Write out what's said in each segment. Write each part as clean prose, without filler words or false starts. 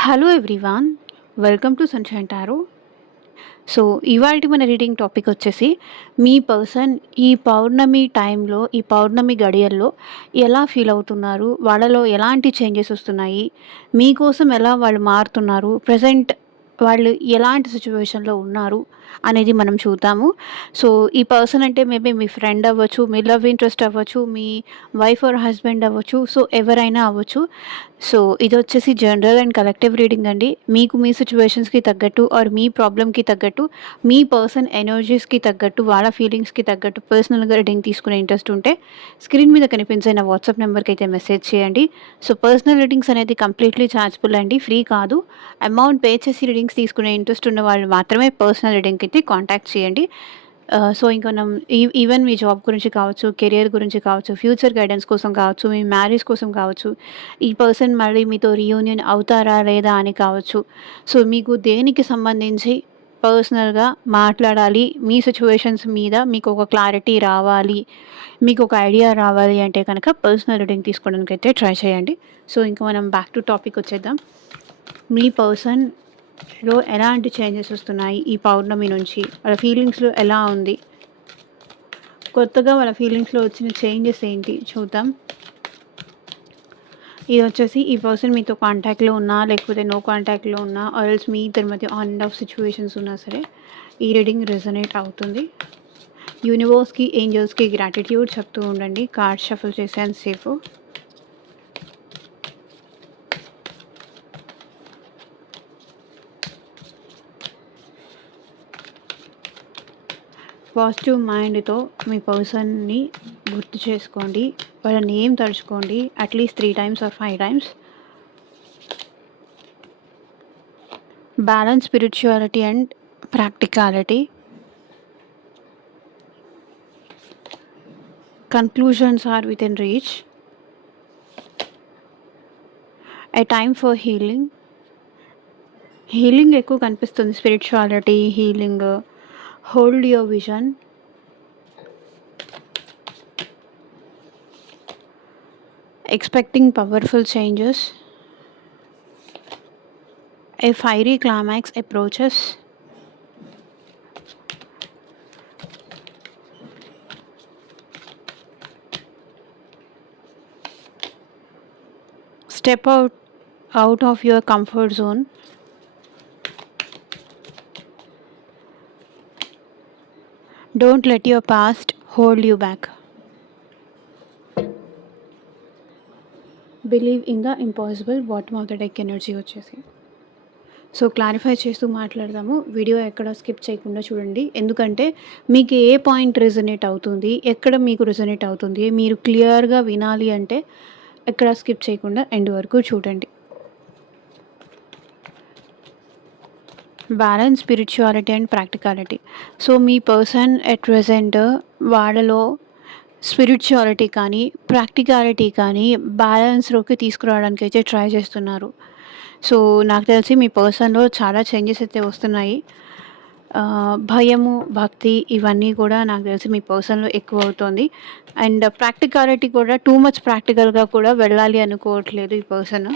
Hello everyone, welcome to sunshine tarot. So, ఇవాల్టి మన reading topic వచ్చేసి, మీ పర్సన్ ఈ పౌర్ణమి టైంలో, ఈ పౌర్ణమి గడియల్లో ఎలా ఫీల్ అవుతున్నారు? వాళ్ళలో ఎలాంటి చేంజెస్ వస్తున్నాయి? మీకోసం ఎలా వాళ్ళు మారుతున్నారు? ప్రెజెంట్ వాళ్ళు ఎలాంటి సిట్యుయేషన్‌లో ఉన్నారు? అనేది మనం చూద్దాము. సో, ఈ పర్సన్ అంటే మేబీ మీ ఫ్రెండ్ అవ్వచ్చు, మీ లవ్ ఇంట్రెస్ట్ అవ్వచ్చు, మీ వైఫ్ ఆర్ హస్బెండ్ అవ్వచ్చు. సో, ఎవరైనా అవ్వచ్చు. సో, ఇదొచ్చేసి జనరల్ అండ్ కలెక్టివ్ రీడింగ్ అండి. మీకు మీ సిట్యుయేషన్స్‌కి తగ్గట్టు ఆర్ మీ ప్రాబ్లమ్‌కి తగ్గట్టు, మీ పర్సన్ ఎనర్జీస్‌కి తగ్గట్టు, వాళ్ళ ఫీలింగ్స్‌కి తగ్గట్టు పర్సనల్‌గా రీడింగ్ తీసుకునే ఇంట్రెస్ట్ ఉంటే స్క్రీన్ మీద కనిపించే నా వాట్సాప్ నెంబర్‌కైతే మెసేజ్ చేయండి. సో, పర్సనల్ రీడింగ్స్ అనేది కంప్లీట్‌లీ ఛార్జబుల్ అండి. ఫ్రీ కాదు. అమౌంట్ పే చేసి రీడింగ్స్ తీసుకునే ఇంట్రెస్ట్ ఉన్న వాళ్ళు మాత్రమే పర్సనల్ రీడింగ్‌కి అయితే కాంటాక్ట్ చేయండి. సో, ఇంక మనం ఈవెన్ మీ జాబ్ గురించి కావచ్చు, కెరియర్ గురించి కావచ్చు, ఫ్యూచర్ గైడెన్స్ కోసం కావచ్చు, మీ మ్యారేజ్ కోసం కావచ్చు, ఈ పర్సన్ మళ్ళీ మీతో రీయూనియన్ అవుతారా లేదా అని కావచ్చు. సో, మీకు దేనికి సంబంధించి పర్సనల్‌గా మాట్లాడాలి, మీ సిట్యుయేషన్స్ మీద మీకొక క్లారిటీ రావాలి, మీకొక ఐడియా రావాలి అంటే కనుక పర్సనల్ రీడింగ్ తీసుకోవడానికైతే ట్రై చేయండి. సో, ఇంక మనం బ్యాక్ టు టాపిక్ వచ్చేద్దాం. మీ పర్సన్‌లో ఎలాంటి చేంజెస్ వస్తున్నాయి ఈ పౌర్ణమి నుంచి? వాళ్ళ ఫీలింగ్స్‌లో ఎలా ఉంది? కొత్తగా వాళ్ళ ఫీలింగ్స్‌లో వచ్చిన చేంజెస్ ఏంటి చూద్దాం. ఇదొచ్చేసి ఈ పర్సన్ మీతో కాంటాక్ట్‌లో ఉన్నా, లేకపోతే నో కాంటాక్ట్‌లో ఉన్నా, ఆర్ ఎల్స్ మీ ఇద్దరి మధ్య ఆన్ అండ్ ఆఫ్ సిట్యుయేషన్స్ ఉన్నా సరే, ఈ రీడింగ్ రెజొనేట్ అవుతుంది. యూనివర్స్‌కి, ఏంజెల్స్‌కి గ్రాటిట్యూడ్ చెప్తూ ఉండండి. కార్డ్ షఫుల్ చేసేంత సేపు. పాజిటివ్ మైండ్‌తో మీ పర్సన్‌ని గుర్తు చేసుకోండి. వాళ్ళ నేమ్ తలుచుకోండి. At least 3 times or 5 times. Balance spirituality and practicality. Conclusions are within reach. A time for healing. Healing ఎక్కువ కనిపిస్తుంది. Spirituality, healing. Hold your vision. Expecting powerful changes. A fiery climax approaches. Step out of your comfort zone. Don't let your past hold you back. Believe in the impossible. Bottom of the deck energy వచ్చేసి. So, clarify చేస్తూ మాట్లాడదాము. Video ఎక్కడ skip చేయకుండా చూడండి. ఎందుకంటే మీకు ఏ point resonate అవుతుంది, ఎక్కడ మీకు రెజొనేట్ అవుతుంది, మీరు క్లియర్‌గా వినాలి అంటే ఎక్కడ స్కిప్ చేయకుండా ఎండ్ వరకు చూడండి. Balance spirituality and practicality. So, me person at present వాళ్ళలో స్పిరిచువాలిటీ కానీ, ప్రాక్టికాలిటీ కానీ బ్యాలెన్స్‌లోకి తీసుకురావడానికి అయితే ట్రై చేస్తున్నారు. సో, నాకు తెలిసి మీ పర్సన్‌లో చాలా చేంజెస్ అయితే వస్తున్నాయి. భయము, భక్తి ఇవన్నీ కూడా నాకు తెలిసి మీ పర్సన్‌లో ఎక్కువవుతోంది. అండ్ ప్రాక్టికాలిటీ కూడా టూ మచ్ ప్రాక్టికల్‌గా కూడా వెళ్ళాలి అనుకోవట్లేదు ఈ పర్సన్.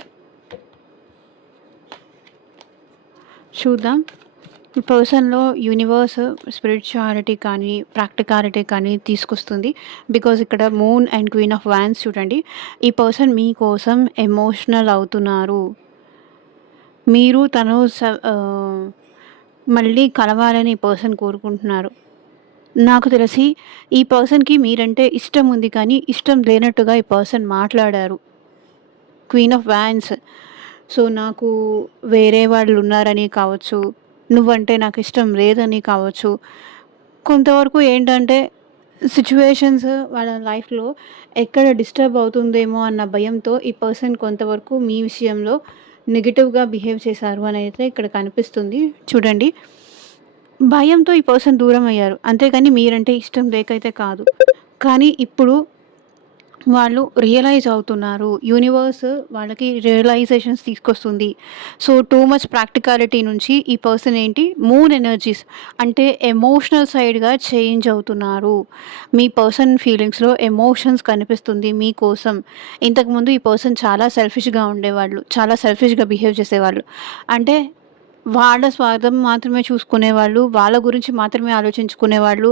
చూద్దాం. ఈ పర్సన్‌లో యూనివర్స్ స్పిరిచువాలిటీ కానీ, ప్రాక్టికాలిటీ కానీ తీసుకొస్తుంది. బికాజ్ ఇక్కడ moon and queen of wands చూడండి. ఈ పర్సన్ మీకోసం ఎమోషనల్ అవుతున్నారు. మీరు తను మళ్ళీ కలవాలని ఈ పర్సన్ కోరుకుంటున్నారు. నాకు తెలిసి ఈ పర్సన్‌కి మీరంటే ఇష్టం ఉంది కానీ, ఇష్టం లేనట్టుగా ఈ పర్సన్ మాట్లాడారు. Queen of wands. సో, నాకు వేరే వాళ్ళున్నారని కావచ్చు, నువ్వంటే నాకిష్టం లేదని కావచ్చు. కొంతవరకు ఏంటంటే సిట్యుయేషన్స్ వాళ్ళ లైఫ్‌లో ఎక్కడ డిస్టర్బ్ అవుతుందేమో అన్న భయంతో ఈ పర్సన్ కొంతవరకు మీ విషయంలో నెగెటివ్‌గా బిహేవ్ చేశారు అనైతే ఇక్కడ కనిపిస్తుంది. చూడండి. భయంతో ఈ పర్సన్ దూరమయ్యారు. అంతేగాని మీరంటే ఇష్టం లేకైతే కాదు. కానీ ఇప్పుడు వాళ్ళు రియలైజ్ అవుతున్నారు. యూనివర్స్ వాళ్ళకి రియలైజేషన్స్ తీసుకొస్తుంది. సో, టూ మచ్ ప్రాక్టికాలిటీ నుంచి ఈ పర్సన్ ఏంటి మూన్ ఎనర్జీస్ అంటే ఎమోషనల్ సైడ్‌గా చేంజ్ అవుతున్నారు. మీ పర్సన్ ఫీలింగ్స్‌లో ఎమోషన్స్ కనిపిస్తుంది మీకోసం. ఇంతకుముందు ఈ పర్సన్ చాలా సెల్ఫిష్‌గా ఉండేవాళ్ళు. చాలా సెల్ఫిష్‌గా బిహేవ్ చేసేవాళ్ళు. అంటే వాళ్ళ స్వార్థం మాత్రమే చూసుకునేవాళ్ళు. వాళ్ళ గురించి మాత్రమే ఆలోచించుకునేవాళ్ళు.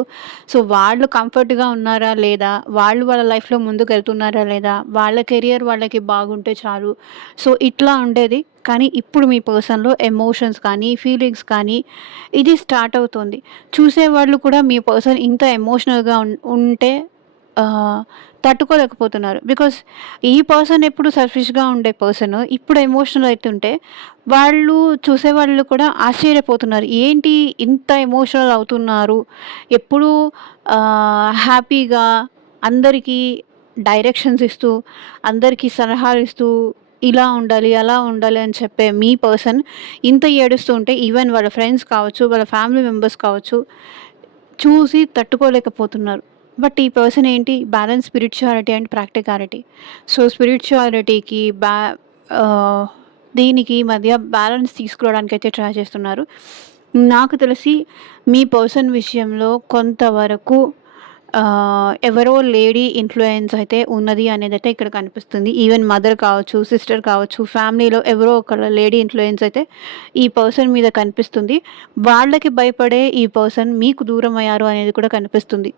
సో, వాళ్ళు కంఫర్ట్‌గా ఉన్నారా లేదా? వాళ్ళు వాళ్ళ లైఫ్‌లో ముందుకెళ్తున్నారా లేదా? వాళ్ళ కెరియర్ వాళ్ళకి బాగుంటే చాలు. సో, ఇట్లా ఉండేది. కానీ ఇప్పుడు మీ పర్సన్‌లో ఎమోషన్స్ కానీ, ఫీలింగ్స్ కానీ ఇది స్టార్ట్ అవుతుంది. చూసేవాళ్ళు కూడా మీ పర్సన్ ఇంత ఎమోషనల్‌గా ఉంటే ఆహ్, తట్టుకోలేకపోతున్నారు. బికాజ్ ఈ పర్సన్ ఎప్పుడు సెల్ఫిష్‌గా ఉండే పర్సన్ ఇప్పుడు ఎమోషనల్ అయితుంటే వాళ్ళు చూసేవాళ్ళు కూడా ఆశ్చర్యపోతున్నారు. ఏంటి ఇంత ఎమోషనల్ అవుతున్నారు? ఎప్పుడూ హ్యాపీగా అందరికీ డైరెక్షన్స్ ఇస్తూ, అందరికీ సలహాలిస్తూ, ఇలా ఉండాలి, అలా ఉండాలి అని చెప్పే మీ పర్సన్ ఇంత ఏడుస్తూ ఉంటే ఈవెన్ వాళ్ళ ఫ్రెండ్స్ కావచ్చు, వాళ్ళ ఫ్యామిలీ మెంబర్స్ కావచ్చు, చూసి తట్టుకోలేకపోతున్నారు. బట్ ఈ పర్సన్ ఏంటి balance spirituality and practicality. So, స్పిరిచ్యువాలిటీకి ఆహ్, దీనికి మధ్య బ్యాలెన్స్ తీసుకురావడానికైతే ట్రై చేస్తున్నారు. నాకు తెలిసి మీ పర్సన్ విషయంలో కొంతవరకు ఎవరో లేడీ ఇన్‌ఫ్లూయెన్స్ అయితే ఉన్నది అనేదైతే ఇక్కడ కనిపిస్తుంది. ఈవెన్ మదర్ కావచ్చు, సిస్టర్ కావచ్చు, ఫ్యామిలీలో ఎవరో ఒకళ్ళ లేడీ ఇన్‌ఫ్లూయెన్స్ అయితే ఈ పర్సన్ మీద కనిపిస్తుంది. వాళ్ళకి భయపడే ఈ పర్సన్ మీకు దూరమయ్యారు అనేది కూడా కనిపిస్తుంది.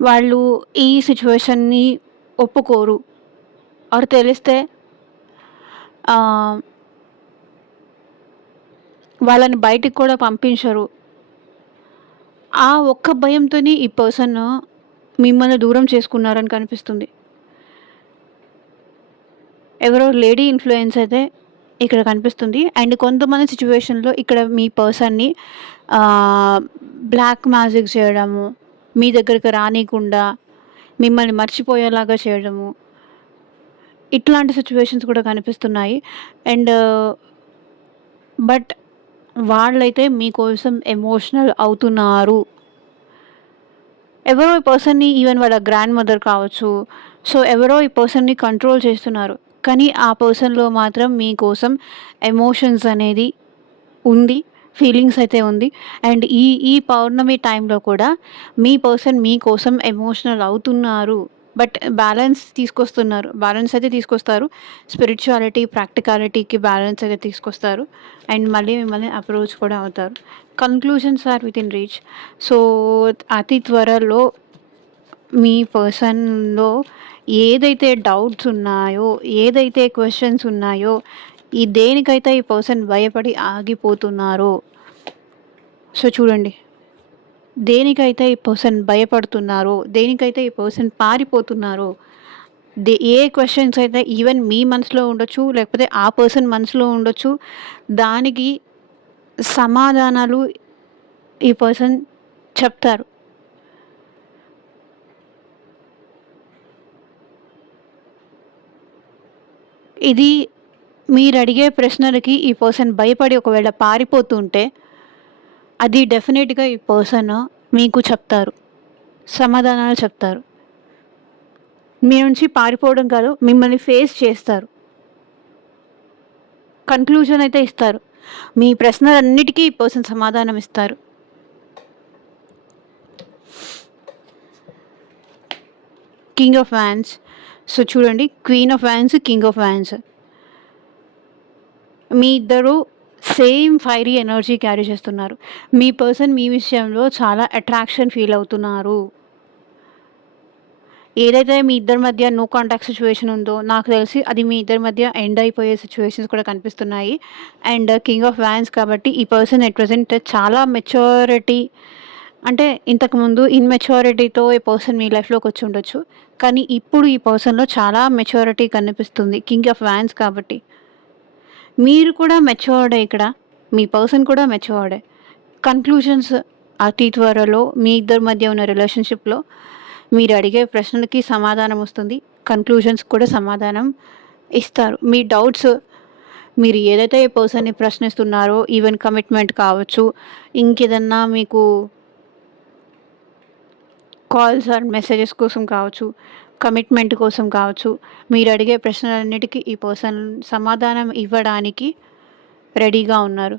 వాళ్ళు ఈ సిట్యుయేషన్‌ని ఒప్పుకోరు. ఆర్ తెలిస్తే ఆహ్, వాళ్ళని బయటికి కూడా పంపించరు. ఆ ఒక్క భయంతోని ఈ పర్సన్ మిమ్మల్ని దూరం చేసుకున్నారని కనిపిస్తుంది. ఎవరో లేడీ ఇన్‌ఫ్లూయెన్స్ అయితే ఇక్కడ కనిపిస్తుంది. అండ్ కొంతమంది సిట్యుయేషన్‌లో ఇక్కడ మీ పర్సన్‌ని ఆహ్, బ్లాక్ మ్యాజిక్ చేయడము, మీ దగ్గరికి రానీకుండా మిమ్మల్ని మర్చిపోయేలాగా చేయడము, ఇట్లాంటి సిట్యుయేషన్స్ కూడా కనిపిస్తున్నాయి. అండ్ బట్ వాళ్ళైతే మీకోసం ఎమోషనల్ అవుతున్నారు. ఎవరో ఈ పర్సన్‌ని ఈవెన్ వాళ్ళ గ్రాండ్ మదర్ కావచ్చు. సో, ఎవరో ఈ పర్సన్‌ని కంట్రోల్ చేస్తున్నారు. కానీ ఆ పర్సన్‌లో మాత్రం మీకోసం ఎమోషన్స్ అనేది ఉంది. ఫీలింగ్స్ అయితే ఉంది. అండ్ ఈ పౌర్ణమి టైంలో కూడా మీ పర్సన్ మీకోసం ఎమోషనల్ అవుతున్నారు. బట్ బ్యాలెన్స్ తీసుకొస్తున్నారు. బ్యాలెన్స్ అయితే తీసుకొస్తారు. స్పిరిచ్యువాలిటీ, ప్రాక్టికాలిటీకి బ్యాలెన్స్ అయితే తీసుకొస్తారు. అండ్ మళ్ళీ మిమ్మల్ని అప్రోచ్ కూడా అవుతారు. Conclusions are within reach. So, అతి త్వరలో మీ పర్సన్‌లో ఏదైతే డౌట్స్ ఉన్నాయో, ఏదైతే క్వెషన్స్ ఉన్నాయో, దేనికైతే ఈ పర్సన్ భయపడి ఆగిపోతున్నారో సో, చూడండి. దేనికైతే ఈ పర్సన్ భయపడుతున్నారో, దేనికైతే ఈ పర్సన్ పారిపోతున్నారో, ఏ క్వెషన్స్ అయితే ఈవెన్ మీ మనసులో ఉండొచ్చు, లేకపోతే ఆ పర్సన్ మనసులో ఉండొచ్చు. దానికి సమాధానాలు ఈ పర్సన్ చెప్తారు. ఇది మీరడిగే ప్రశ్నలకి ఈ పర్సన్ భయపడి ఒకవేళ పారిపోతుంటే, అది డెఫినిట్‌గా ఈ పర్సన్ మీకు చెప్తారు. సమాధానాలు చెప్తారు. మీ నుంచి పారిపోవడం కాదు, మిమ్మల్ని ఫేస్ చేస్తారు. కన్క్లూజన్ అయితే ఇస్తారు. మీ ప్రశ్నలన్నిటికీ ఈ పర్సన్ సమాధానం ఇస్తారు. King of wands. సో, చూడండి queen of wands, king of wands. మీ ఇద్దరు సేమ్ ఫైరీ ఎనర్జీ క్యారీ చేస్తున్నారు. మీ పర్సన్ మీ విషయంలో చాలా అట్రాక్షన్ ఫీల్ అవుతున్నారు. ఏదైతే మీ ఇద్దరి మధ్య నో కాంటాక్ట్ సిట్యుయేషన్ ఉందో నాకు తెలిసి అది మీ ఇద్దరి మధ్య ఎండ్ అయిపోయే సిట్యుయేషన్స్ కూడా కనిపిస్తున్నాయి. అండ్ కింగ్ ఆఫ్ వాండ్స్ కాబట్టి ఈ పర్సన్ ఎట్ ప్రెజెంట్ చాలా మెచ్యూరిటీ అంటే ఇంతకుముందు ఇన్‌మెచ్యూరిటీతో ఈ పర్సన్ మీ లైఫ్‌లోకి వచ్చి ఉండొచ్చు. కానీ ఇప్పుడు ఈ పర్సన్‌లో చాలా మెచ్యూరిటీ కనిపిస్తుంది. కింగ్ ఆఫ్ వాండ్స్ కాబట్టి. మీరు కూడా మెచ్యూర్డే ఇక్కడ. మీ పర్సన్ కూడా మెచ్యూర్డే. కన్క్లూజన్స్ అతి త్వరలో మీ ఇద్దరి మధ్య ఉన్న రిలేషన్‌షిప్‌లో మీరు అడిగే ప్రశ్నలకి సమాధానం వస్తుంది. కన్క్లూజన్స్ కూడా సమాధానం ఇస్తారు. మీ డౌట్స్ మీరు ఏదైతే ఈ పర్సన్‌ని ప్రశ్నిస్తున్నారో ఈవెన్ కమిట్మెంట్ కావచ్చు, ఇంకేదన్నా మీకు కాల్స్ ఆర్ మెసేజెస్ కోసం కావచ్చు, కమిట్మెంట్ కోసం కావచ్చు, మీరు అడిగే ప్రశ్నలన్నిటికీ ఈ పర్సన్ సమాధానం ఇవ్వడానికి రెడీగా ఉన్నారు.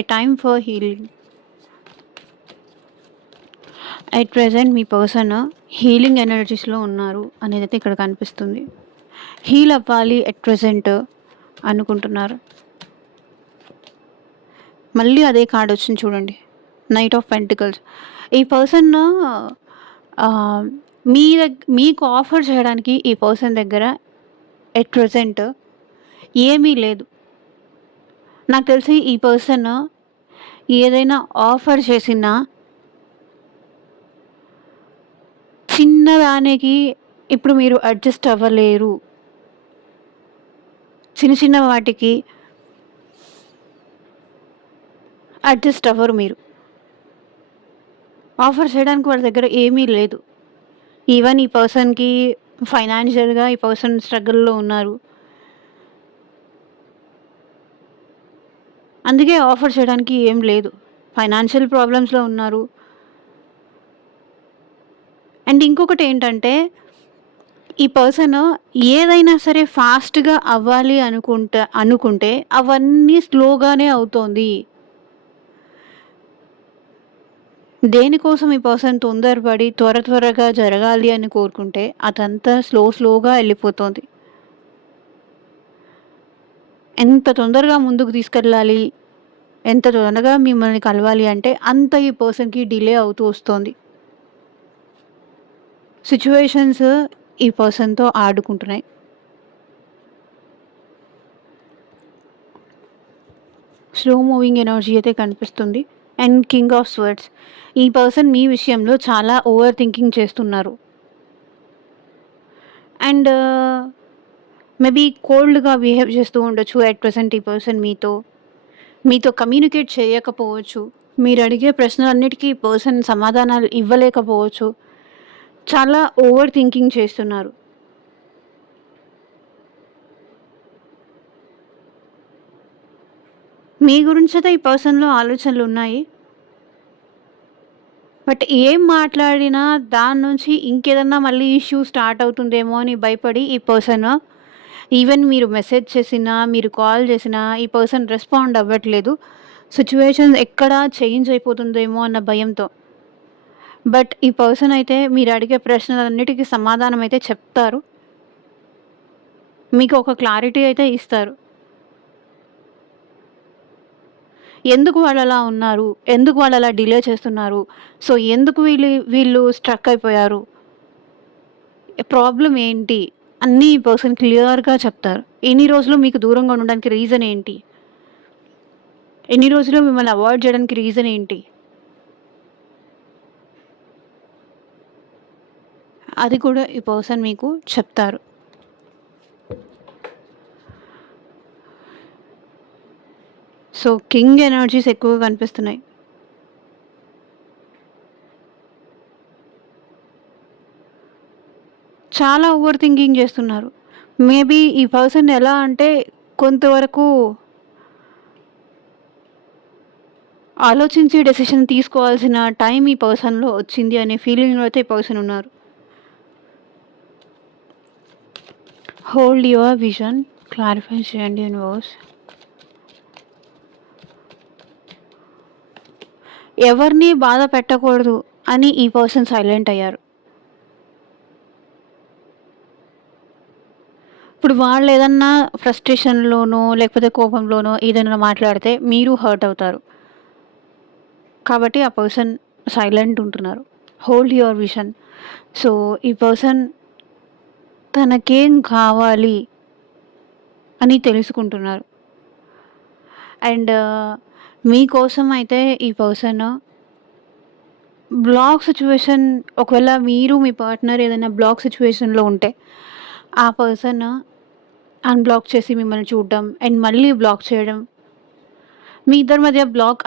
A time for healing. At present మీ పర్సన్ హీలింగ్ ఎనర్జీస్లో ఉన్నారు అనేదైతే ఇక్కడ కనిపిస్తుంది. హీల్ అవ్వాలి ఎట్ ప్రెజెంట్ అనుకుంటున్నారు. మళ్ళీ అదే కార్డ్ వచ్చింది చూడండి, నైట్ ఆఫ్ పెంటికల్స్. ఈ పర్సన్ మీకు ఆఫర్ చేయడానికి ఈ పర్సన్ దగ్గర ఎట్ ప్రెజెంట్ ఏమీ లేదు. నాకు తెలిసి ఈ పర్సన్ ఏదైనా ఆఫర్ చేసినా చిన్నదానికి ఇప్పుడు మీరు అడ్జస్ట్ అవ్వలేరు. చిన్న చిన్న వాటికి అడ్జస్ట్ అవ్వరు మీరు. ఆఫర్ చేయడానికి వాళ్ళ దగ్గర ఏమీ లేదు. ఈవెన్ ఈ పర్సన్కి ఫైనాన్షియల్గా ఈ పర్సన్ స్ట్రగుల్లో ఉన్నారు. అందుకే ఆఫర్ చేయడానికి ఏం లేదు. ఫైనాన్షియల్ ప్రాబ్లమ్స్లో ఉన్నారు. అండ్ ఇంకొకటి ఏంటంటే, ఈ పర్సన్ ఏదైనా సరే ఫాస్ట్గా అవ్వాలి అనుకుంటే అవన్నీ స్లోగానే అవుతోంది. దేనికోసం ఈ పర్సన్ తొందరపడి త్వరగా జరగాలి అని కోరుకుంటే అదంతా స్లోగా వెళ్ళిపోతుంది. ఎంత తొందరగా ముందుకు తీసుకెళ్ళాలి, ఎంత తొందరగా మిమ్మల్ని కలవాలి అంటే అంత ఈ పర్సన్కి డిలే అవుతూ వస్తుంది. సిచ్యువేషన్స్ ఈ పర్సన్తో ఆడుకుంటున్నాయి. స్లో మూవింగ్ ఎనర్జీ అయితే కనిపిస్తుంది. And king of swords. ఈ పర్సన్ మీ విషయంలో చాలా ఓవర్ థింకింగ్ చేస్తున్నారు. అండ్ మేబీ కోల్డ్గా బిహేవ్ చేస్తూ ఉండొచ్చు అట్ ప్రెసెంట్. ఈ పర్సన్ మీతో కమ్యూనికేట్ చేయకపోవచ్చు. మీరు అడిగే ప్రశ్నలన్నిటికీ ఈ పర్సన్ సమాధానాలు ఇవ్వలేకపోవచ్చు. చాలా ఓవర్ థింకింగ్ చేస్తున్నారు. మీ గురించి అయితే ఈ పర్సన్లో ఆలోచనలు ఉన్నాయి. బట్ ఏం మాట్లాడినా దాని నుంచి ఇంకేదన్నా మళ్ళీ ఇష్యూ స్టార్ట్ అవుతుందేమో అని భయపడి ఈ పర్సన్ ఈవెన్ మీరు మెసేజ్ చేసినా, మీరు కాల్ చేసినా ఈ పర్సన్ రెస్పాండ్ అవ్వట్లేదు. సిచ్యువేషన్ ఎక్కడ చేంజ్ అయిపోతుందేమో అన్న భయంతో. బట్ ఈ పర్సన్ అయితే మీరు అడిగే ప్రశ్నలన్నిటికీ సమాధానం అయితే చెప్తారు. మీకు ఒక క్లారిటీ అయితే ఇస్తారు. ఎందుకు వాళ్ళు అలా ఉన్నారు, ఎందుకు వాళ్ళు అలా డిలే చేస్తున్నారు, సో ఎందుకు వీళ్ళు స్ట్రక్ అయిపోయారు, ప్రాబ్లం ఏంటి అన్నీ ఈ పర్సన్ క్లియర్గా చెప్తారు. ఎన్ని రోజులు మీకు దూరంగా ఉండడానికి రీజన్ ఏంటి, ఎన్ని రోజులు మిమ్మల్ని అవాయిడ్ చేయడానికి రీజన్ ఏంటి, అది కూడా ఈ పర్సన్ మీకు చెప్తారు. సో కింగ్ ఎనర్జీస్ ఎక్కువగా కనిపిస్తున్నాయి. చాలా ఓవర్ థింకింగ్ చేస్తున్నారు. మేబీ ఈ పర్సన్ ఎలా అంటే కొంతవరకు ఆలోచించి డెసిషన్ తీసుకోవాల్సిన టైం ఈ పర్సన్లో వచ్చింది అనే ఫీలింగ్లో అయితే ఈ పర్సన్ ఉన్నారు. Hold your vision. క్లారిఫై చేయండి యూనివర్స్. ఎవరిని బాధ పెట్టకూడదు అని ఈ పర్సన్ సైలెంట్ అయ్యారు. ఇప్పుడు వాళ్ళు ఏదన్నా ఫ్రస్ట్రేషన్లోనో లేకపోతే కోపంలోనో ఏదైనా మాట్లాడితే మీరు హర్ట్ అవుతారు. కాబట్టి ఆ పర్సన్ సైలెంట్ ఉంటున్నారు. Hold your vision. సో ఈ పర్సన్ తనకేం కావాలి అని తెలుసుకుంటున్నారు. అండ్ మీకోసం అయితే ఈ పర్సన్ బ్లాక్ సిచ్యువేషన్, ఒకవేళ మీరు మీ పార్ట్నర్ ఏదైనా బ్లాక్ సిచ్యువేషన్లో ఉంటే ఆ పర్సన్ అన్బ్లాక్ చేసి మిమ్మల్ని చూడడం అండ్ మళ్ళీ బ్లాక్ చేయడం, మీ ఇద్దరి మధ్య బ్లాక్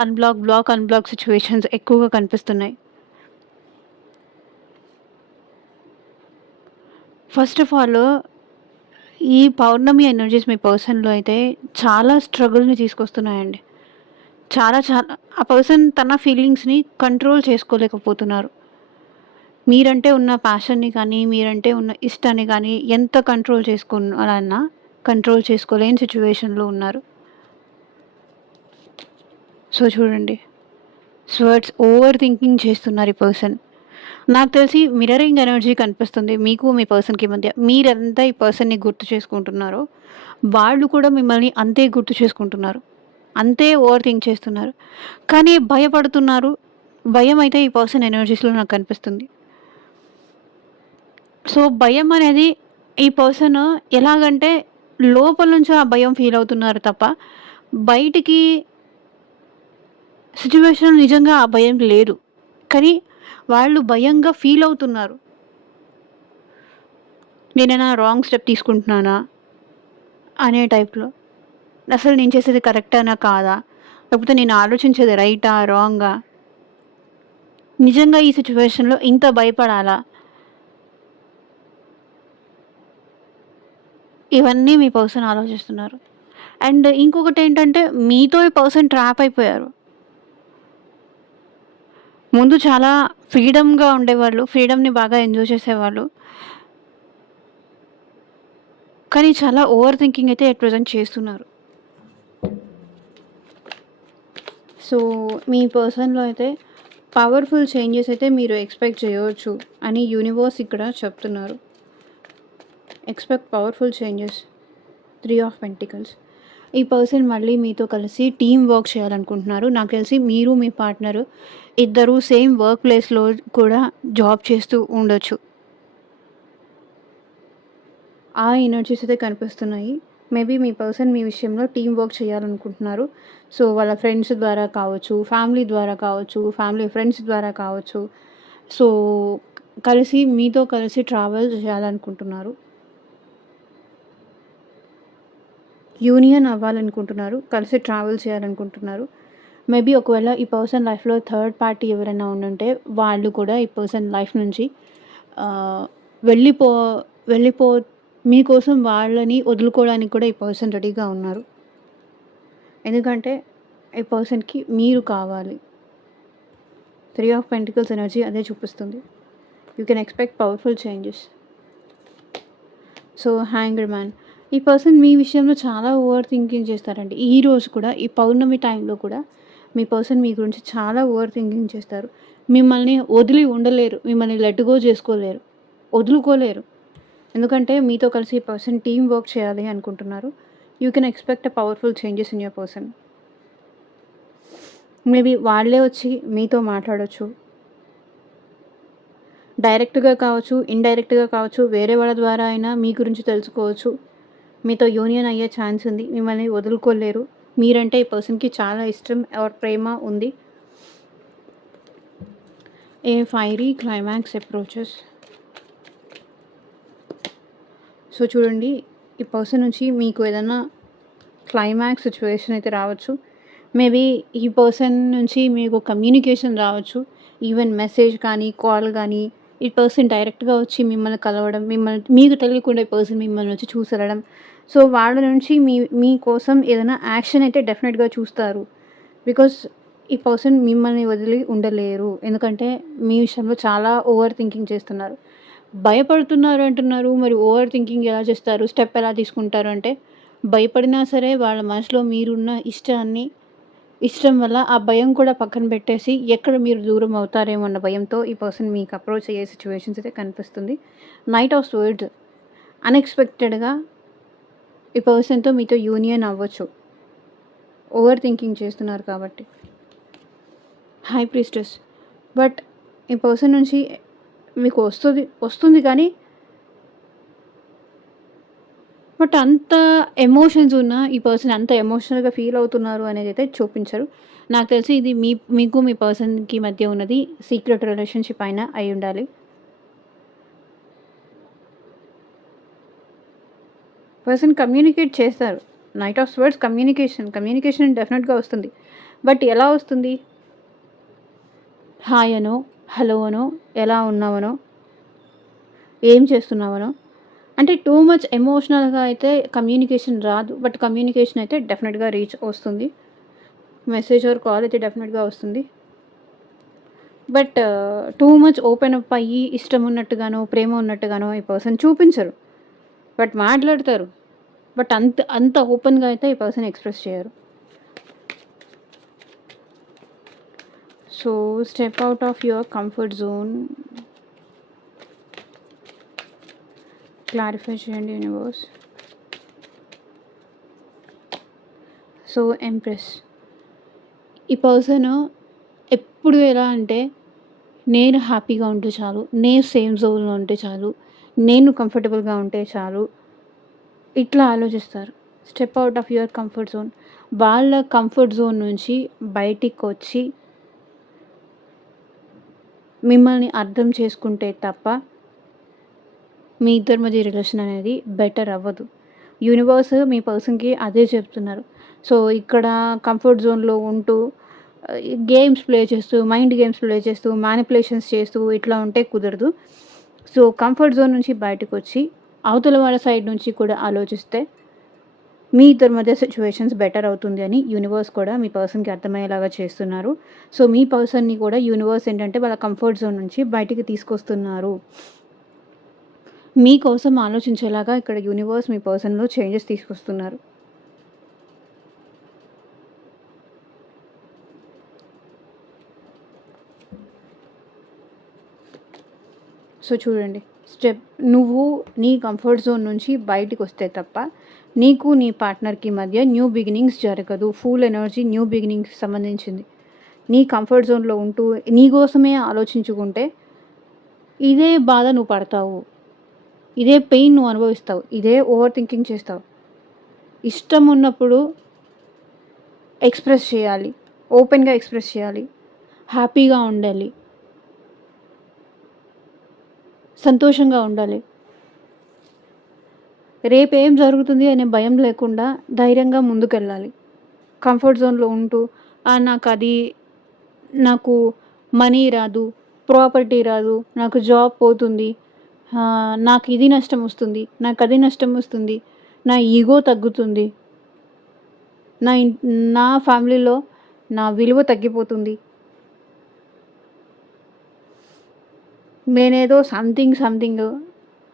అన్బ్లాక్ సిచ్యువేషన్స్ ఎక్కువగా కనిపిస్తున్నాయి. ఫస్ట్ ఆఫ్ ఆల్ ఈ పౌర్ణమి ఎనర్జీస్ మీ పర్సన్లో అయితే చాలా స్ట్రగుల్ని తీసుకొస్తున్నాయండి. చాలా ఆ పర్సన్ తన ఫీలింగ్స్ని కంట్రోల్ చేసుకోలేకపోతున్నారు. మీరంటే ఉన్న ప్యాషన్‌ని కానీ, మీరంటే ఉన్న ఇష్టాన్ని కానీ ఎంత కంట్రోల్ చేసుకున్నారన్నా కంట్రోల్ చేసుకోలేని సిట్యుయేషన్‌లో ఉన్నారు. సో చూడండి. స్వర్డ్స్ ఓవర్ థింకింగ్ చేస్తున్నారు ఈ పర్సన్. నాకు తెలిసి మిర్రరింగ్ ఎనర్జీ కనిపిస్తుంది మీకు, మీ పర్సన్‌కి మధ్య. మీరెంత ఈ పర్సన్‌ని గుర్తు చేసుకుంటున్నారో, వాళ్ళు కూడా మిమ్మల్ని అంతే గుర్తు చేసుకుంటున్నారు. అంతే ఓవర్ థింక్ చేస్తున్నారు. కానీ భయపడుతున్నారు. భయమైతే ఈ పర్సన్ ఎనర్జీస్‌లో నాకు కనిపిస్తుంది. సో, భయం అనేది ఈ పర్సన్ ఎలాగంటే లోపల నుంచి ఆ భయం ఫీల్ అవుతున్నారు తప్ప, బయటికి సిట్యుయేషన్ నిజంగా ఆ భయం లేదు. కానీ వాళ్ళు భయంగా ఫీల్ అవుతున్నారు. నేనేమైనా రాంగ్ స్టెప్ తీసుకుంటున్నానా అనే టైప్‌లో. అసలు నేను చేసేది కరెక్టేనా కాదా? లేకపోతే నేను ఆలోచించేది రైటా? రాంగా? నిజంగా ఈ సిట్యుయేషన్‌లో ఇంత భయపడాలా? ఇవన్నీ మీ పర్సన్ ఆలోచిస్తున్నారు. అండ్ ఇంకొకటేంటంటే మీతో ఈ పర్సన్ ట్రాప్ అయిపోయారు. ముందు చాలా ఫ్రీడమ్‌గా ఉండేవాళ్ళు. ఫ్రీడమ్‌ని బాగా ఎంజాయ్ చేసేవాళ్ళు. కానీ చాలా ఓవర్ థింకింగ్ అయితే ఎట్ ప్రెజెంట్ చేస్తున్నారు. సో, మీ పర్సన్‌లో అయితే పవర్‌ఫుల్ చేంజెస్ అయితే మీరు ఎక్స్‌పెక్ట్ చేయవచ్చు అని యూనివర్స్ ఇక్కడ చెప్తున్నారు. Expect powerful changes. 3 of pentacles. ఈ పర్సన్ మళ్ళీ మీతో కలిసి టీమ్ వర్క్ చేయాలనుకుంటున్నారు. నాకు తెలిసి మీరు, మీ పార్ట్నరు ఇద్దరూ సేమ్ వర్క్ ప్లేస్‌లో కూడా జాబ్ చేస్తూ ఉండొచ్చు. ఆ ఎనర్జీస్ అయితే కనిపిస్తున్నాయి. మేబీ మీ పర్సన్ మీ విషయంలో టీమ్ వర్క్ చేయాలనుకుంటున్నారు. సో, వాళ్ళ ఫ్రెండ్స్ ద్వారా కావచ్చు, ఫ్యామిలీ ద్వారా కావచ్చు, ఫ్యామిలీ ఫ్రెండ్స్ ద్వారా కావచ్చు. సో, మీతో కలిసి ట్రావెల్ చేయాలనుకుంటున్నారు. యూనియన్ అవ్వాలనుకుంటున్నారు. కలిసి ట్రావెల్ చేయాలనుకుంటున్నారు. మేబీ ఒకవేళ ఈ పర్సన్ లైఫ్‌లో థర్డ్ పార్టీ ఎవరైనా ఉండుంటే, వాళ్ళు కూడా ఈ పర్సన్ లైఫ్ నుంచి ఆహ్, వెళ్ళిపో వెళ్ళిపో మీకోసం వాళ్ళని వదులుకోవడానికి కూడా ఈ పర్సన్ రెడీగా ఉన్నారు. ఎందుకంటే ఈ పర్సన్‌కి మీరు కావాలి. 3 ఆఫ్ పెంటికల్స్ ఎనర్జీ అదే చూపిస్తుంది. You can expect powerful changes. So, hanged man. ఈ పర్సన్ మీ విషయంలో చాలా ఓవర్ థింకింగ్ చేస్తారండి. ఈరోజు కూడా ఈ పౌర్ణమి టైంలో కూడా మీ పర్సన్ మీ గురించి చాలా ఓవర్ థింకింగ్ చేస్తారు. మిమ్మల్ని వదిలి ఉండలేరు. మిమ్మల్ని లెట్ గో చేసుకోలేరు. వదులుకోలేరు. ఎందుకంటే మీతో కలిసి ఈ పర్సన్ టీమ్ వర్క్ చేయాలి అనుకుంటున్నారు. You can expect a powerful changes in your person. Maybe వాళ్ళే వచ్చి మీతో మాట్లాడొచ్చు. డైరెక్ట్‌గా కావచ్చు, ఇండైరెక్ట్‌గా కావచ్చు, వేరే వాళ్ళ ద్వారా అయినా మీ గురించి తెలుసుకోవచ్చు. మీతో యూనియన్ అయ్యే ఛాన్స్ ఉంది. మిమ్మల్ని వదులుకోలేరు. మీరంటే ఈ పర్సన్‌కి చాలా ఇష్టం ఆర్ ప్రేమ ఉంది. ఏ ఫైరీ క్లైమాక్స్ అప్రోచెస్. సో, చూడండి ఈ పర్సన్ నుంచి మీకు ఏదన్నా క్లైమాక్స్ సిట్యుయేషన్ అయితే రావచ్చు. మేబీ ఈ పర్సన్ నుంచి మీకు కమ్యూనికేషన్ రావచ్చు. ఈవెన్ మెసేజ్ కానీ, కాల్ గానీ, ఈ పర్సన్ డైరెక్ట్‌గా వచ్చి మిమ్మల్ని కలవడం, మీకు తెలియకుండా ఈ పర్సన్ మిమ్మల్ని వచ్చి చూసెళ్ళడం. సో, వాళ్ళ నుంచి మీకోసం ఏదైనా యాక్షన్ అయితే డెఫినెట్‌గా చూస్తారు. బికాజ్ ఈ పర్సన్ మిమ్మల్ని వదిలి ఉండలేరు. ఎందుకంటే మీ విషయంలో చాలా ఓవర్ థింకింగ్ చేస్తున్నారు. భయపడుతున్నారు అంటున్నారు. మరి ఓవర్ థింకింగ్ ఎలా చేస్తారు? స్టెప్ ఎలా తీసుకుంటారు అంటే, భయపడినా సరే వాళ్ళ మనసులో మీరున్న ఇష్టం వల్ల ఆ భయం కూడా పక్కన పెట్టేసి, ఎక్కడ మీరు దూరం అవుతారేమో అన్న భయంతో ఈ పర్సన్ మీకు అప్రోచ్ అయ్యే సిట్యుయేషన్స్ అయితే కనిపిస్తుంది. Knight of swords. అన్‌ఎక్స్‌పెక్టెడ్‌గా ఈ పర్సన్‌తో మీతో యూనియన్ అవ్వచ్చు. ఓవర్ థింకింగ్ చేస్తున్నారు కాబట్టి. High priestess. బట్ ఈ పర్సన్ నుంచి మీకు వస్తుంది కానీ బట్ అంత ఎమోషన్స్ ఉన్న ఈ పర్సన్ అంత ఎమోషనల్‌గా ఫీల్ అవుతున్నారు అనేదైతే చూపించరు. నాకు తెలిసి ఇది మీకు మీ పర్సన్‌కి మధ్య ఉన్నది సీక్రెట్ రిలేషన్‌షిప్ అయినా అయ్యుండాలి. పర్సన్ కమ్యూనికేట్ చేస్తారు. నైట్ ఆఫ్ స్వర్డ్స్ కమ్యూనికేషన్ డెఫినెట్‌గా వస్తుంది. బట్ ఎలా వస్తుంది? హాయ్ అనో, హలో అనో, ఎలా ఉన్నావనో, ఏం చేస్తున్నావనో, అంటే టూ మచ్ ఎమోషనల్‌గా అయితే కమ్యూనికేషన్ రాదు. బట్ కమ్యూనికేషన్ అయితే డెఫినెట్‌గా రీచ్ వస్తుంది. మెసేజ్ ఆర్ కాల్ అయితే డెఫినెట్‌గా వస్తుంది. But too much open up అయ్యి ఇష్టం ఉన్నట్టుగానో, ప్రేమ ఉన్నట్టుగానో ఈ పర్సన్ చూపించరు. బట్ మాట్లాడతారు. బట్ అంత ఓపెన్‌గా అయితే ఈ పర్సన్ ఎక్స్‌ప్రెస్ చేయరు. So, step out of your comfort zone. Clarify చేయండి యూనివర్స్. So, empress. ఈ పర్సన్ ఎప్పుడు ఎలా అంటే, నేను హ్యాపీగా ఉంటే చాలు, నేను సేఫ్ జోన్‌లో ఉంటే చాలు, నేను కంఫర్టబుల్‌గా ఉంటే చాలు, ఇట్లా ఆలోచిస్తారు. Step out of your comfort zone. వాళ్ళ కంఫర్ట్ జోన్ నుంచి బయటికొచ్చి మిమ్మల్ని అర్థం చేసుకుంటే తప్ప మీ ఇద్దరి మధ్య రిలేషన్ అనేది బెటర్ అవ్వదు. యూనివర్స్ మీ పర్సన్‌కి అదే చెప్తున్నారు. సో, ఇక్కడ కంఫర్ట్ జోన్‌లో ఉంటూ గేమ్స్ ప్లే చేస్తూ, మైండ్ గేమ్స్ ప్లే చేస్తూ, మానిప్యులేషన్స్ చేస్తూ ఇట్లా ఉంటే కుదరదు. సో, కంఫర్ట్ జోన్ నుంచి బయటకొచ్చి అవతల వాళ్ళ సైడ్ నుంచి కూడా ఆలోచిస్తే మీ ఇద్దరి మధ్య సిట్యుయేషన్స్ బెటర్ అవుతుంది అని యూనివర్స్ కూడా మీ పర్సన్‌కి అర్థమయ్యేలాగా చేస్తున్నారు. సో, మీ పర్సన్‌ని కూడా యూనివర్స్ ఏంటంటే వాళ్ళ కంఫర్ట్ జోన్ నుంచి బయటికి తీసుకొస్తున్నారు. మీకోసం ఆలోచించేలాగా ఇక్కడ యూనివర్స్ మీ పర్సన్‌లో చేంజెస్ తీసుకొస్తున్నారు. సో, చూడండి. నువ్వు నీ కంఫర్ట్ జోన్ నుంచి బయటికొస్తే తప్ప నీకు నీ పార్ట్నర్‌కి మధ్య న్యూ బిగినింగ్స్ జరగదు. ఫుల్ ఎనర్జీ న్యూ బిగినింగ్స్‌కి సంబంధించింది. నీ కంఫర్ట్ జోన్‌లో ఉంటూ నీ కోసమే ఆలోచించుకుంటే ఇదే బాధ నువ్వు పడతావు. ఇదే పెయిన్ నువ్వు అనుభవిస్తావు. ఇదే ఓవర్ థింకింగ్ చేస్తావు. ఇష్టం ఉన్నప్పుడు ఎక్స్‌ప్రెస్ చేయాలి. ఓపెన్‌గా ఎక్స్‌ప్రెస్ చేయాలి. హ్యాపీగా ఉండాలి. సంతోషంగా ఉండాలి. రేపేం జరుగుతుంది అనే భయం లేకుండా ధైర్యంగా ముందుకెళ్ళాలి. కంఫర్ట్ జోన్‌లో ఉంటూ నాకు మనీ రాదు, ప్రాపర్టీ రాదు, నాకు జాబ్ పోతుంది, నాకు ఇది నష్టం వస్తుంది, నాకది నష్టం వస్తుంది, నా ఈగో తగ్గుతుంది, నా ఇన్ నా ఫ్యామిలీలో నా విలువ తగ్గిపోతుంది. నేనేదో సంథింగ్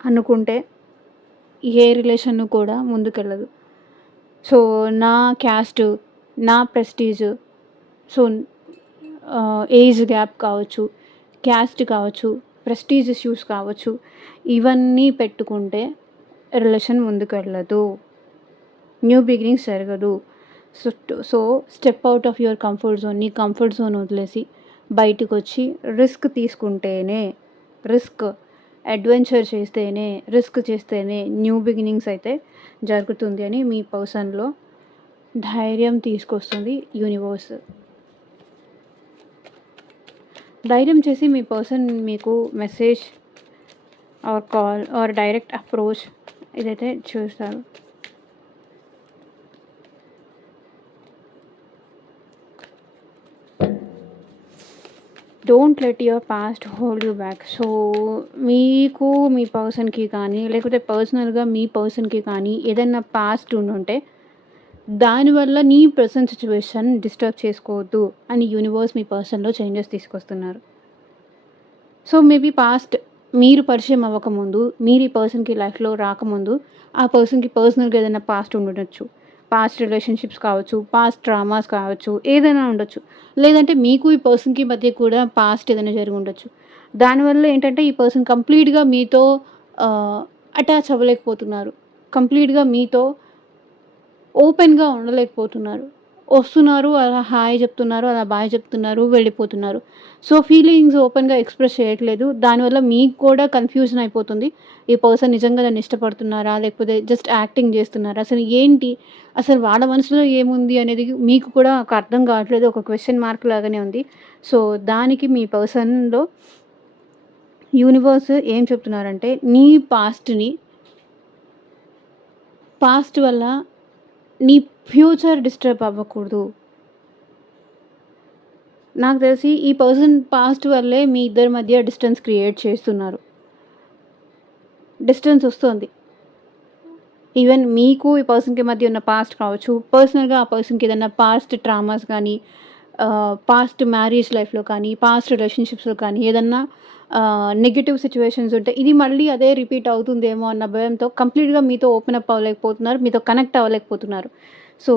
అనుకుంటే ఏ రిలేషను కూడా ముందుకెళ్ళదు. సో, నా క్యాస్ట్, నా ప్రెస్టీజ్, సో, ఏజ్ గ్యాప్ కావచ్చు, క్యాస్ట్ కావచ్చు, ప్రెస్టీజ్ ఇష్యూస్ కావచ్చు, ఇవన్నీ పెట్టుకుంటే రిలేషన్ ముందుకెళ్ళదు. న్యూ బిగినింగ్స్ జరగదు. So, step out of your comfort zone. నీ కంఫర్ట్ జోన్ వదిలేసి బయటకొచ్చి రిస్క్ అడ్వెంచర్ చేస్తేనే న్యూ బిగినింగ్స్ అయితే జరుగుతుంది అని మీ పర్సన్‌లో ధైర్యం తీసుకొస్తుంది యూనివర్స్. ధైర్యం చేసి మీ పర్సన్ మీకు message or call or direct approach ఇదైతే చూస్తారు. Don't let your past hold you back. So, మీకు మీ పర్సన్‌కి కానీ, లేకపోతే పర్సనల్‌గా మీ పర్సన్‌కి కానీ ఏదైనా పాస్ట్ ఉండుంటే, దానివల్ల నీ ప్రెజెంట్ సిట్యుయేషన్ డిస్టర్బ్ చేసుకోవద్దు అని యూనివర్స్ మీ పర్సన్‌లో చేంజెస్ తీసుకొస్తున్నారు. సో, మేబీ పాస్ట్ మీరు పరిచయం అవ్వకముందు, మీరు ఈ పర్సన్‌కి లైఫ్‌లో రాకముందు, ఆ పర్సన్‌కి పర్సనల్‌గా ఏదైనా పాస్ట్ ఉండుండొచ్చు. పాస్ట్ రిలేషన్‌షిప్స్ కావచ్చు, పాస్ట్ ట్రామాస్ కావచ్చు, ఏదైనా ఉండొచ్చు. లేదంటే మీకు ఈ పర్సన్‌కి మధ్య కూడా పాస్ట్ ఏదైనా జరిగుండొచ్చు. దానివల్ల ఏంటంటే ఈ పర్సన్ కంప్లీట్‌గా మీతో ఆహ్, అటాచ్ అవ్వలేకపోతున్నారు. కంప్లీట్‌గా మీతో ఓపెన్‌గా ఉండలేకపోతున్నారు. వస్తున్నారు, అలా హాయ్ చెప్తున్నారు, అలా బాయ్ చెప్తున్నారు, వెళ్ళిపోతున్నారు. సో, ఫీలింగ్స్ ఓపెన్‌గా ఎక్స్‌ప్రెస్ చేయట్లేదు. దానివల్ల మీకు కూడా కన్‌ఫ్యూజన్ అయిపోతుంది. ఈ పర్సన్ నిజంగా నన్ను ఇష్టపడుతున్నారా? లేకపోతే జస్ట్ యాక్టింగ్ చేస్తున్నారా? అసలు ఏంటి? అసలు వాళ్ళ మనసులో ఏముంది అనేది మీకు కూడా ఒక అర్థం కావట్లేదు. ఒక క్వెషన్ మార్క్ లాగానే ఉంది. సో, దానికి మీ పర్సన్‌లో యూనివర్స్ ఏం చెప్తున్నారంటే, నీ పాస్ట్ వల్ల నీ ఫ్యూచర్ డిస్టర్బ్ అవ్వకూడదు. నాకు తెలిసి ఈ పర్సన్ పాస్ట్ వల్లే మీ ఇద్దరి మధ్య డిస్టెన్స్ క్రియేట్ చేస్తున్నారు. డిస్టెన్స్ ఒస్తోంది. ఈవెన్ మీకు ఈ పర్సన్‌కి మధ్య ఉన్న పాస్ట్ కావచ్చు, పర్సనల్‌గా ఆ పర్సన్‌కి ఏదైనా పాస్ట్ ట్రామాస్ గానీ, పాస్ట్ మ్యారేజ్ లైఫ్‌లో కానీ, పాస్ట్ రిలేషన్‌షిప్స్‌లో కానీ ఏదన్నా నెగెటివ్ సిట్యుయేషన్స్ ఉంటే ఇది మళ్ళీ అదే రిపీట్ అవుతుందేమో అన్న భయంతో కంప్లీట్‌గా మీతో ఓపెన్ అప్ అవ్వలేకపోతున్నారు. మీతో కనెక్ట్ అవ్వలేకపోతున్నారు. సో,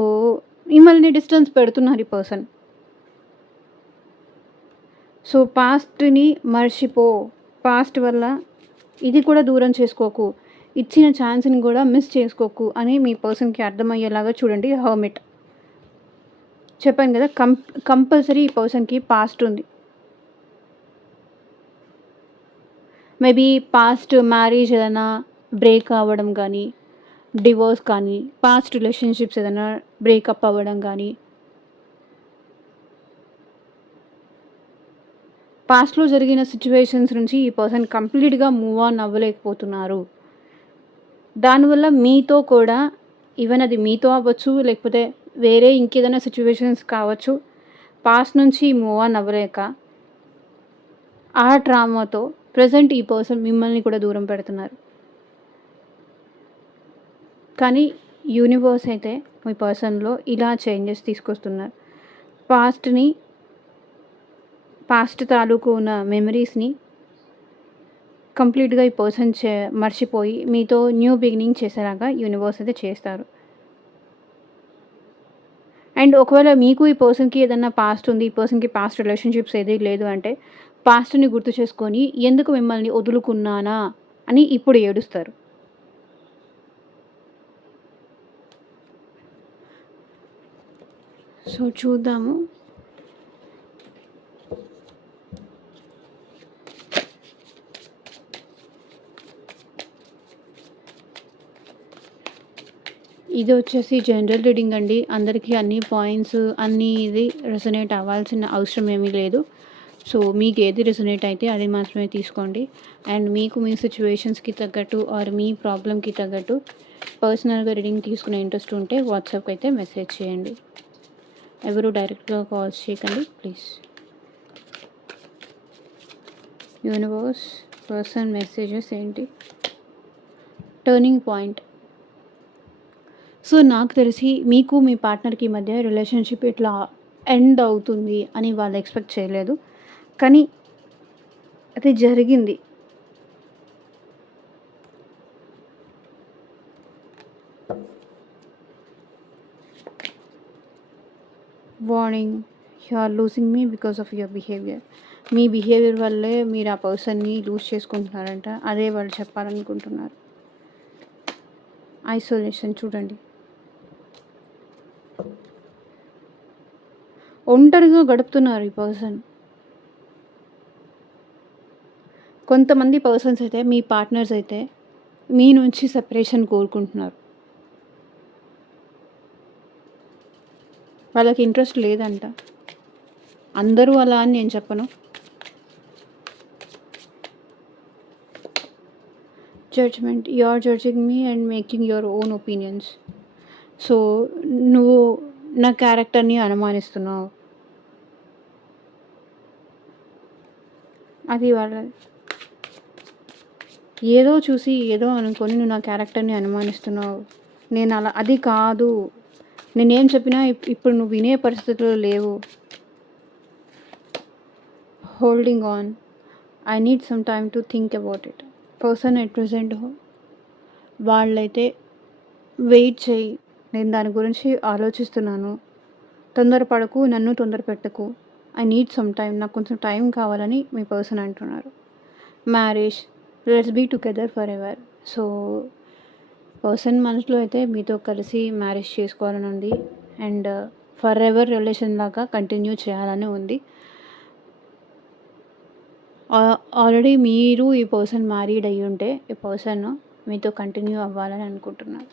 మిమ్మల్ని డిస్టెన్స్ పెడుతున్నారు ఈ పర్సన్. సో, పాస్ట్‌ని మర్చిపో. పాస్ట్ వల్ల ఇది కూడా దూరం చేసుకోకు. ఇచ్చిన ఛాన్స్‌ని గూడా మిస్ చేసుకోకు అని మీ పర్సన్‌కి అర్థమయ్యేలాగా చూడండి హర్మిట్. చెప్పాను గదా! కంపల్సరీ ఈ పర్సన్‌కి పాస్ట్ ఉంది. మేబీ పాస్ట్ మ్యారేజ్ ఏదైనా బ్రేక్ అవ్వడం గానీ, డివోర్స్ కానీ, పాస్ట్ రిలేషన్‌షిప్స్ ఏదైనా బ్రేకప్ అవ్వడం గానీ, పాస్ట్‌లో జరిగిన సిట్యుయేషన్స్ నుంచి ఈ పర్సన్ కంప్లీట్‌గా మూవ్ ఆన్ అవ్వలేకపోతున్నారు. దానివల్ల మీతో కూడా ఈవెన్ అది మీతో అవ్వచ్చు, లేకపోతే వేరే ఇంకేదైనా సిట్యుయేషన్స్ కావచ్చు. పాస్ట్ నుంచి మూవ్ ఆన్ అవ్వలేక, ఆ ట్రామాతో ప్రెజెంట్ ఈ పర్సన్ మిమ్మల్ని కూడా దూరం పెడుతున్నారు. కానీ యూనివర్స్ అయితే మీ పర్సన్‌లో ఇలా చేంజెస్ తీసుకొస్తున్నారు. పాస్ట్ తాలూకు ఉన్న మెమరీస్‌ని కంప్లీట్‌గా ఈ పర్సన్ మర్చిపోయి మీతో న్యూ బిగినింగ్ చేసేలాగా యూనివర్స్ అయితే చేస్తారు. అండ్ ఒకవేళ మీకు ఈ పర్సన్‌కి ఏదన్నా పాస్ట్ ఉంది, ఈ పర్సన్‌కి పాస్ట్ రిలేషన్‌షిప్స్ ఏది లేదు అంటే, పాస్ట్‌ని గుర్తు చేసుకొని ఎందుకు మిమ్మల్ని వదులుకున్నానా అని ఇప్పుడు ఏడుస్తారు. సో, చూద్దాము. ఇది వచ్చేసి జనరల్ రీడింగ్ అండి. అందరికీ అన్ని పాయింట్స్ అన్నీ ఇది రెసొనేట్ అవ్వాల్సిన అవసరం ఏమీ లేదు. సో, మీకు ఏది రెసొనేట్ అయితే అది మాత్రమే తీసుకోండి. అండ్ మీకు మీ సిట్యుయేషన్స్‌కి తగ్గట్టు ఆర్ మీ ప్రాబ్లమ్‌కి తగ్గట్టు పర్సనల్‌గా రీడింగ్ తీసుకునే ఇంట్రెస్ట్ ఉంటే వాట్సాప్‌కి అయితే మెసేజ్ చేయండి. ఎవరు డైరెక్ట్‌గా కాల్స్ చేయకండి ప్లీజ్. యూనివర్స్ పర్సన్ మెసేజెస్ ఏంటి? Turning point. సో, నాకు తెలిసి మీకు మీ పార్ట్నర్‌కి మధ్య రిలేషన్‌షిప్ ఇట్లా ఎండ్ అవుతుంది అని వాళ్ళు ఎక్స్‌పెక్ట్ చేయలేదు. కానీ అది జరిగింది. Warning, you are losing me because of your behaviour. మీ బిహేవియర్ వల్లే మీరు ఆ పర్సన్‌ని లూజ్ చేసుకుంటున్నారంట. అదే వాళ్ళు చెప్పాలనుకుంటున్నారు. ఐసోలేషన్ చూడండి. ఒంటరిగా గడుపుతున్నారు ఈ పర్సన్. కొంతమంది పర్సన్స్ అయితే మీ పార్ట్నర్స్ అయితే మీ నుంచి సెపరేషన్ కోరుకుంటున్నారు. వాళ్ళకి ఇంట్రెస్ట్ లేదంట. అందరూ అలా అని నేను చెప్పను. Judgement, you are judging me and making your own opinions. So, నువ్వు నా క్యారెక్టర్‌ని అనుమానిస్తున్నావు. అది వాళ్ళది. ఏదో చూసి ఏదో అనుకోని నువ్వు నా క్యారెక్టర్‌ని అనుమానిస్తున్నావు. నేను అలా అది కాదు. నేనేం చెప్పినా ఇప్పుడు నువ్వు వినే పరిస్థితిలో లేవు. Holding on. I need some time to think about it. Person at present వాళ్ళైతే వెయిట్ చేయి. నేను దాని గురించి ఆలోచిస్తున్నాను. తొందరపడకు, నన్ను తొందర పెట్టకు. I need some time. నాకు కొంచెం టైం కావాలని మీ పర్సన్ అంటున్నారు. Marriage, let's be together for ever. So, person మనసులో అయితే మీతో కలిసి మ్యారేజ్ చేసుకోవాలని ఉంది. అండ్ ఫర్ ఎవర్ రిలేషన్ లాగా కంటిన్యూ చేయాలని ఉంది. ఆల్రెడీ మీరు ఈ పర్సన్ మ్యారీడ్ అయ్యి ఉంటే ఈ పర్సన్ మీతో కంటిన్యూ అవ్వాలని అనుకుంటున్నారు.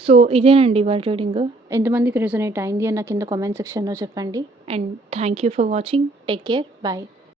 సో, ఇదేనండి ఇవాళ రీడింగ్. ఎంతమందికి రెసొనేట్ అయింది అని నాకు కింద కామెంట్ సెక్షన్‌లో చెప్పండి. And thank you for watching. Take care. By.